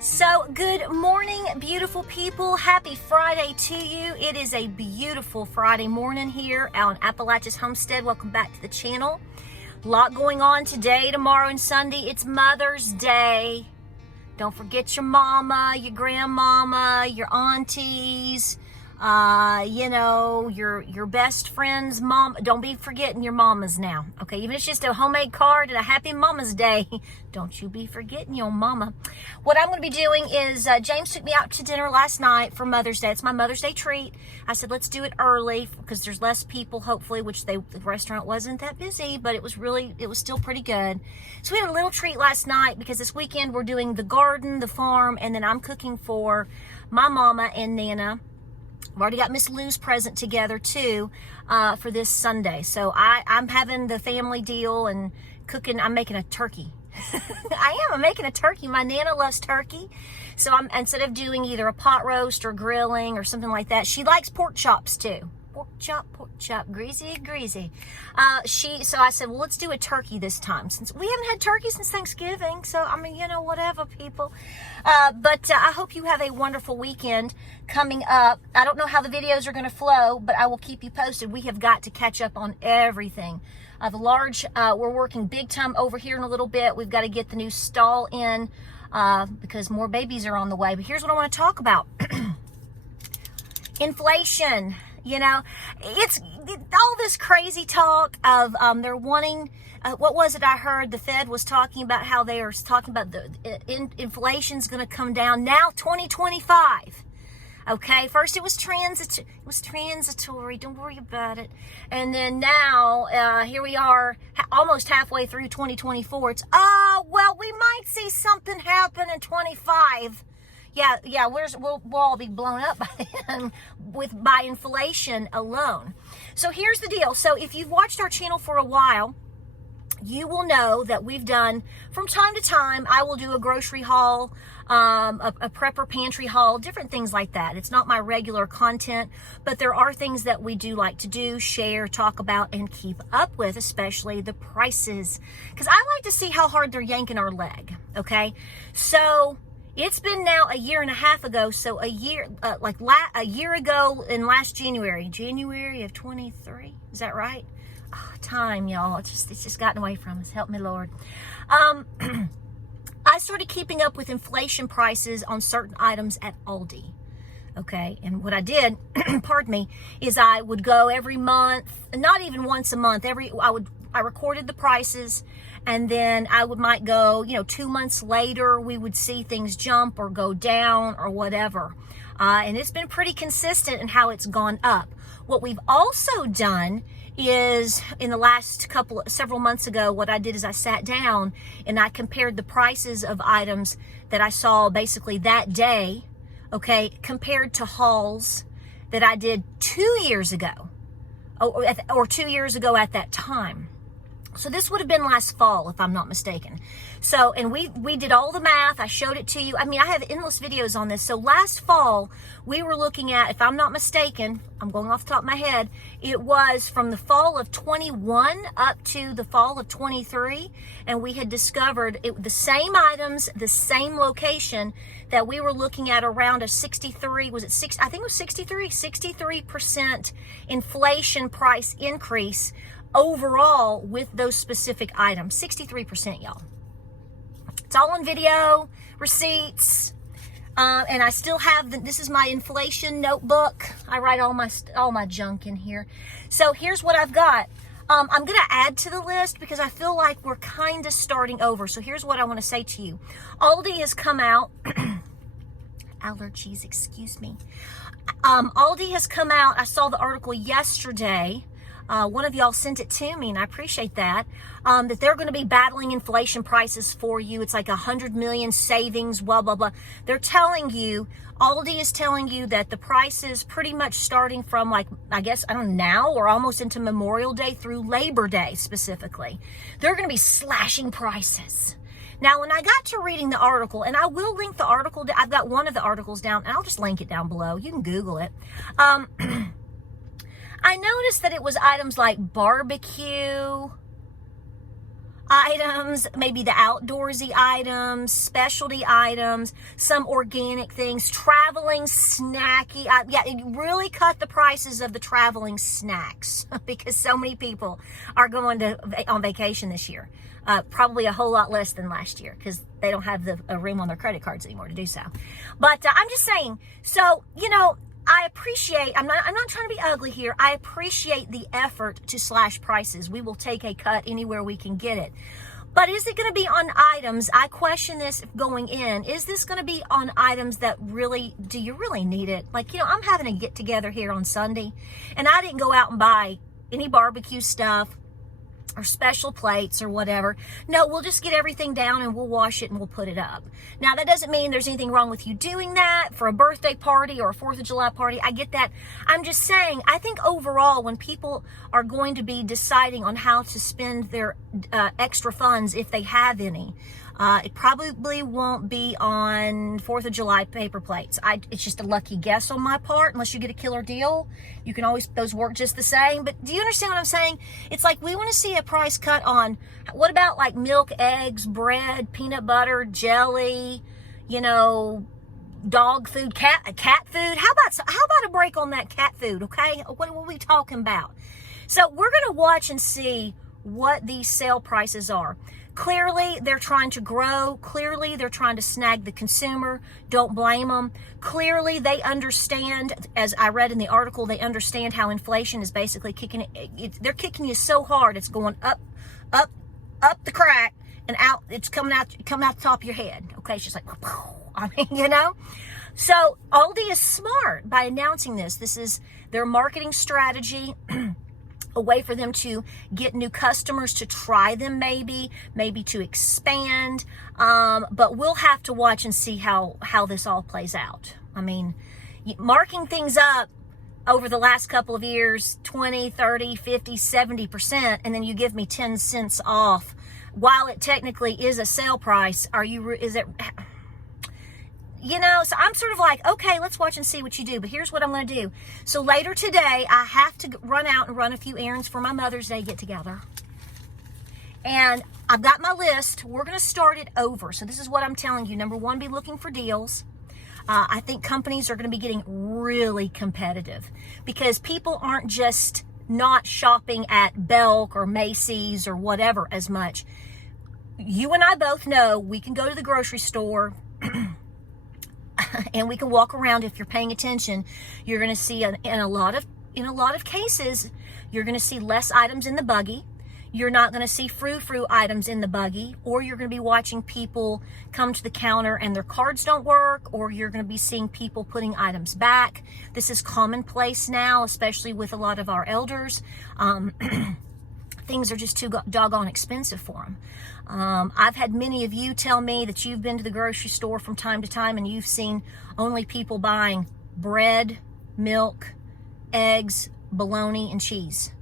So, good morning, beautiful people. Happy Friday to you. It is a beautiful Friday morning here on Appalachia's Homestead. Welcome back to the channel. A lot going on today, tomorrow, and Sunday. It's Mother's Day. Don't forget your mama, your grandmama, your aunties, your best friend's mom. Don't be forgetting your mamas now, okay? Even if it's just a homemade card and a happy Mama's Day, don't you be forgetting your mama. What I'm going to be doing is, James took me out to dinner last night for Mother's Day. It's my Mother's Day treat. I said, let's do it early because there's less people, hopefully, which the restaurant wasn't that busy, but it was still pretty good. So we had a little treat last night because this weekend we're doing the garden, the farm, and then I'm cooking for my mama and Nana. I've already got Miss Lou's present together too for this Sunday. So I'm having the family deal and cooking. I'm making a turkey. I'm making a turkey. My Nana loves turkey. So instead of doing either a pot roast or grilling or something like that, she likes pork chops too. Pork chop, greasy. So I said, well, let's do a turkey this time. Since we haven't had turkey since Thanksgiving. So, whatever, people. But I hope you have a wonderful weekend coming up. I don't know how the videos are going to flow, but I will keep you posted. We have got to catch up on everything. We're working big time over here in a little bit. We've got to get the new stall in because more babies are on the way. But here's what I want to talk about. Inflation. It's all this crazy talk of they're wanting, what was it I heard? The Fed was talking about how they are talking about inflation's going to come down now 2025. Okay, first it was transitory. Don't worry about it. And then now here we are almost halfway through 2024. It's we might see something happen in 25. Yeah, we'll all be blown up by then by inflation alone. So here's the deal. So if you've watched our channel for a while, you will know that we've done, from time to time, I will do a grocery haul, a prepper pantry haul, different things like that. It's not my regular content, but there are things that we do like to do, share, talk about, and keep up with, especially the prices. Because I like to see how hard they're yanking our leg, okay? So it's been now a year and a half ago, so a year ago in last January of 23, is that right? Oh, time, y'all, it's just gotten away from us. Help me, Lord. I started keeping up with inflation prices on certain items at Aldi. Okay, and what I did, pardon me, is I would go every month, not even once a month. I recorded the prices, and then I might go, 2 months later, we would see things jump or go down or whatever. And it's been pretty consistent in how it's gone up. What we've also done is, in the last several months ago, what I did is I sat down and I compared the prices of items that I saw basically that day, okay, compared to hauls that I did 2 years ago, or 2 years ago at that time. So this would have been last fall, if I'm not mistaken. So, and we did all the math. I showed it to you. I have endless videos on this. So last fall, we were looking at, if I'm not mistaken, I'm going off the top of my head, it was from the fall of 21 up to the fall of 23. And we had discovered the same items, the same location, that we were looking at around a 63, was it 6? I think it was 63% inflation price increase overall with those specific items. 63%, y'all. It's all on video, receipts, and I still have this is my inflation notebook. I write all my junk in here. So here's what I've got. I'm going to add to the list because I feel like we're kind of starting over. So here's what I want to say to you. Aldi has come out. Allergies, excuse me. Aldi has come out. I saw the article yesterday. One of y'all sent it to me, and I appreciate that, that they're going to be battling inflation prices for you. It's like 100 million savings, blah, blah, blah. They're telling you, Aldi is telling you that the prices pretty much starting from now or almost into Memorial Day through Labor Day specifically. They're going to be slashing prices. Now, when I got to reading the article, and I will link the article, I've got one of the articles down, and I'll just link it down below. You can Google it. I noticed that it was items like barbecue, items, maybe the outdoorsy items, specialty items, some organic things, traveling snacky. Yeah, really cut the prices of the traveling snacks because so many people are going on vacation this year. Probably a whole lot less than last year because they don't have the room on their credit cards anymore to do so. But I'm just saying, so, I appreciate, I'm not trying to be ugly here. I appreciate the effort to slash prices. We will take a cut anywhere we can get it. But is it going to be on items? I question this going in. Is this going to be on items that really, do you really need it? Like, I'm having a get together here on Sunday and I didn't go out and buy any barbecue stuff or special plates or whatever. No, we'll just get everything down and we'll wash it and we'll put it up. Now, that doesn't mean there's anything wrong with you doing that for a birthday party or a 4th of July party. I get that. I'm just saying, I think overall, when people are going to be deciding on how to spend their extra funds, if they have any, it probably won't be on 4th of July paper plates. It's just a lucky guess on my part, unless you get a killer deal. You can always, those work just the same. But do you understand what I'm saying? It's like we want to see a price cut on, what about like milk, eggs, bread, peanut butter, jelly, dog food, cat food. How about a break on that cat food, okay? What are we talking about? So we're going to watch and see what these sale prices are. Clearly, they're trying to grow. Clearly, they're trying to snag the consumer. Don't blame them. Clearly, they understand, as I read in the article, they understand how inflation is basically kicking it. They're kicking you so hard, it's going up the crack and out. It's coming out the top of your head. Okay, it's just like, I mean, So Aldi is smart by announcing this. This is their marketing strategy. A way for them to get new customers to try them, maybe to expand. But we'll have to watch and see how this all plays out. I mean, marking things up over the last couple of years, 20, 30, 50, 70%, and then you give me 10 cents off, while it technically is a sale price, so I'm sort of like, okay, let's watch and see what you do. But here's what I'm going to do. So later today, I have to run out and run a few errands for my Mother's Day get together. And I've got my list. We're going to start it over. So this is what I'm telling you. Number one, be looking for deals. I think companies are going to be getting really competitive because people aren't just not shopping at Belk or Macy's or whatever as much. You and I both know we can go to the grocery store and we can walk around. If you're paying attention, you're going to see in a lot of cases, you're going to see less items in the buggy. You're not going to see frou-frou items in the buggy, or you're going to be watching people come to the counter and their cards don't work, or you're going to be seeing people putting items back. This is commonplace now, especially with a lot of our elders. Things are just too doggone expensive for them. I've had many of you tell me that you've been to the grocery store from time to time and you've seen only people buying bread, milk, eggs, bologna, and cheese.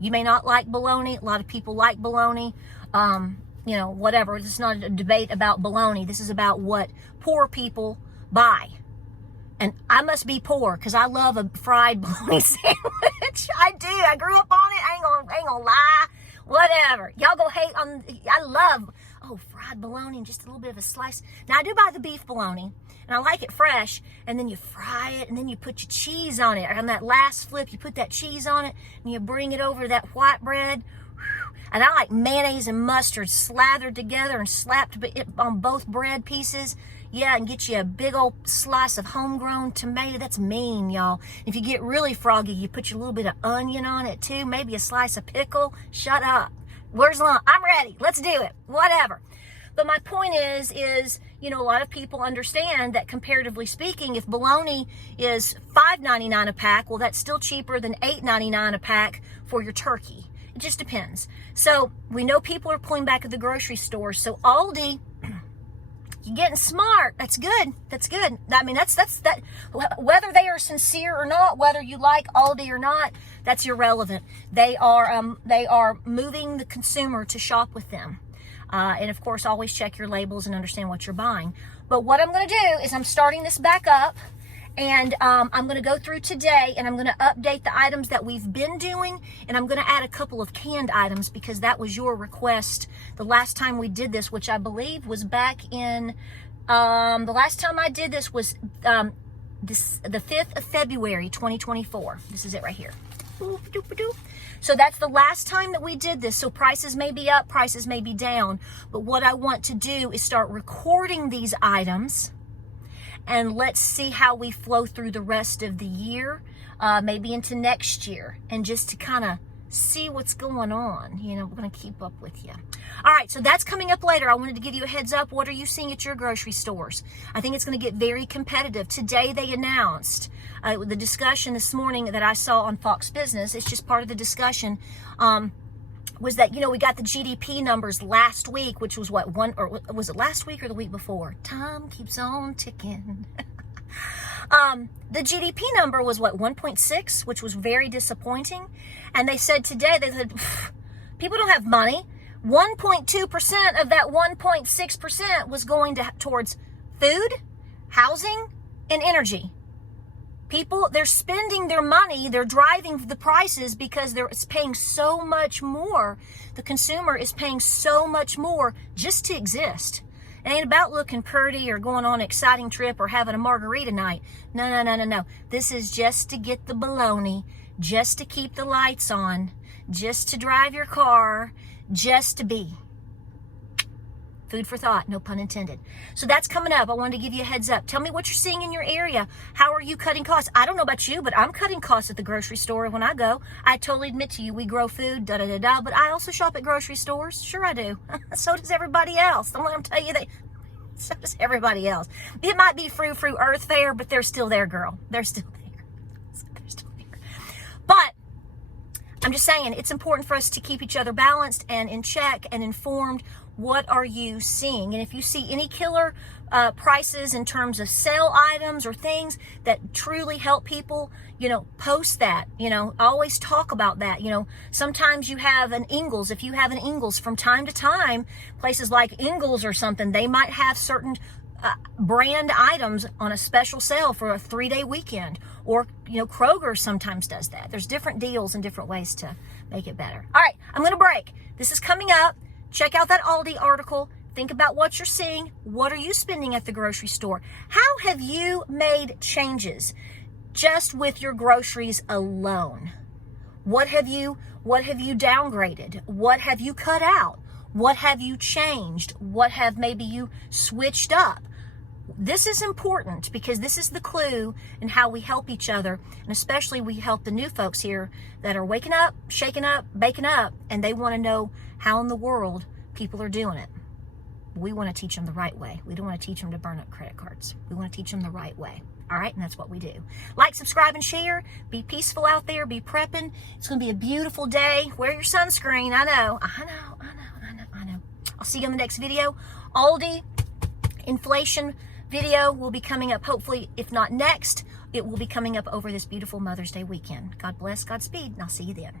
You may not like bologna. A lot of people like bologna. Whatever. This is not a debate about bologna. This is about what poor people buy. And I must be poor because I love a fried bologna sandwich. I do. I grew up on it. I ain't gonna lie. Whatever. Y'all go hate on. I love fried bologna and just a little bit of a slice. Now I do buy the beef bologna, and I like it fresh. And then you fry it, and then you put your cheese on it. On that last flip, you put that cheese on it, and you bring it over that white bread. And I like mayonnaise and mustard slathered together and slapped on both bread pieces. Yeah, and get you a big old slice of homegrown tomato. That's mean, y'all. If you get really froggy, you put your little bit of onion on it too. Maybe a slice of pickle. Shut up. Where's lunch? I'm ready. Let's do it. Whatever. But my point is, a lot of people understand that comparatively speaking, if bologna is $5.99 a pack, well, that's still cheaper than $8.99 a pack for your turkey. It just depends. So we know people are pulling back at the grocery stores. So Aldi, you're getting smart. That's good. That's good. I mean, that's that. Whether they are sincere or not, whether you like Aldi or not, that's irrelevant. They are moving the consumer to shop with them. And of course, always check your labels and understand what you're buying. But what I'm going to do is I'm starting this back up, And I'm going to go through today and I'm going to update the items that we've been doing, and I'm going to add a couple of canned items because that was your request the last time we did this, which I believe was back in, the last time I did this was the 5th of February, 2024. This is it right here. So that's the last time that we did this. So prices may be up, prices may be down. But what I want to do is start recording these items, and let's see how we flow through the rest of the year, maybe into next year, and just to kind of see what's going on. You know, we're going to keep up with you. All right, so that's coming up later. I wanted to give you a heads up. What are you seeing at your grocery stores? I think it's going to get very competitive. Today they announced the discussion this morning that I saw on Fox Business. It's just part of the discussion. Was that, you know, we got the GDP numbers last week, which was what, was it last week or the week before? Time keeps on ticking. The GDP number was what, 1.6, which was very disappointing. And they said today, they said, people don't have money. 1.2% of that 1.6% was going towards food, housing, and energy. People, they're spending their money, they're driving the prices because they're paying so much more. The consumer is paying so much more just to exist. It ain't about looking pretty or going on an exciting trip or having a margarita night. No. This is just to get the bologna, just to keep the lights on, just to drive your car, just to be. Food for thought, no pun intended. So that's coming up. I wanted to give you a heads up. Tell me what you're seeing in your area. How are you cutting costs? I don't know about you, but I'm cutting costs at the grocery store when I go. I totally admit to you, we grow food, but I also shop at grocery stores. Sure I do. So does everybody else. Don't let them tell you that. So does everybody else. It might be frou Earth Fair, but they're still there, girl. They're still there. They're still there. But I'm just saying, it's important for us to keep each other balanced and in check and informed. What are you seeing? And if you see any killer prices in terms of sale items or things that truly help people, you know, post that. You know, always talk about that. You know, sometimes you have an Ingles. If you have an Ingles, from time to time, places like Ingles or something, they might have certain brand items on a special sale for a 3-day weekend. Or, you know, Kroger sometimes does that. There's different deals and different ways to make it better. All right, I'm going to break. This is coming up. Check out that Aldi article. Think about what you're seeing. What are you spending at the grocery store? How have you made changes just with your groceries alone? What have you downgraded? What have you cut out? What have you changed? What have maybe you switched up? This is important because this is the clue in how we help each other, and especially we help the new folks here that are waking up, shaking up, baking up, and they want to know how in the world people are doing it. We want to teach them the right way. We don't want to teach them to burn up credit cards. We want to teach them the right way. All right, and that's what we do. Like, subscribe, and share. Be peaceful out there. Be prepping. It's going to be a beautiful day. Wear your sunscreen. I know. I'll see you on the next video. Aldi inflation video will be coming up, hopefully, if not next, it will be coming up over this beautiful Mother's Day weekend. God bless, Godspeed, and I'll see you then.